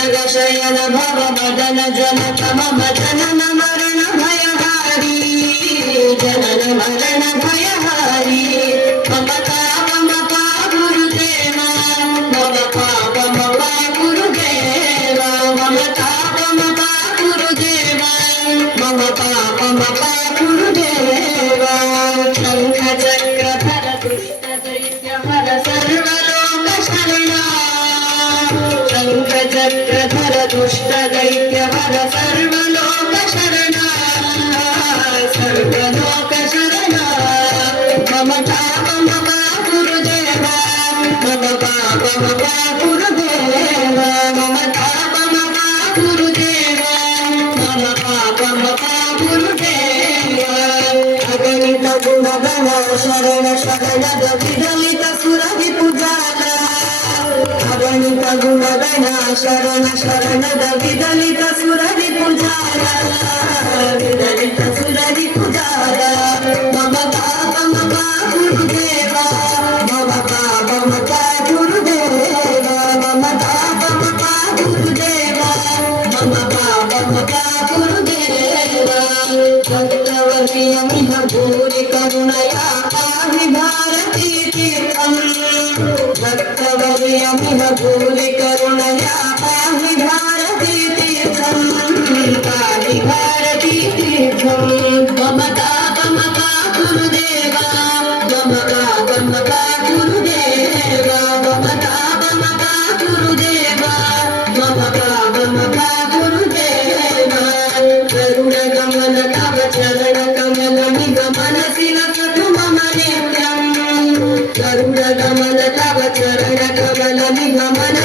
जगशयन भव मदन जनक मम जनन मरण भयहारी जनन मरण भयहारी मम पापमपा गुरुदेवा मम पापमपा गुरुदेवा मम तापमपा गुरुदेवा मम पापमपा गुरुदेवा शंख चक्रधर दुष्ट दैत्य हर सर्वलोक शरणा शंख चक्रधर दुष्ट दैत्य हर सर्वलोक शरणा सर्वलोक शरणा मम पापमपा गुरुदेवा मम पापमपा गुरुदेवा मम पापमपा गुरुदेवा मम पापमपा गुरुदेवा अगणित गुणगण शरण शरणद विदलित सुरभि पूजाला अगणित गुणगण शरण शरणद विदलित सुरभि पूजाला विदलित सुरभि पूजाला मम पापमपा गुरुदेवा मम पापमपा गुरुदेवा मम पापमपा गुरुदेवा मम पापमपा गुरुदेवा भक्तवर्यमिह भूरि करुणया पाहि भारती तीर्थम् भक्तवर्यमिह भूरि करुणया पाहि भारती तीर्थम् पाहि भारती तीर्थम् मम तापमपा गुरुदेवा मम तापमपा गुरुदेवा मम तापमपा गुरुदेवा मम तापमपा गुरुदेवा करुण कमल तव चरण कमल निगमनसि लसतु मम नेत्रम् करुण कमल तव चरण कमल निगमन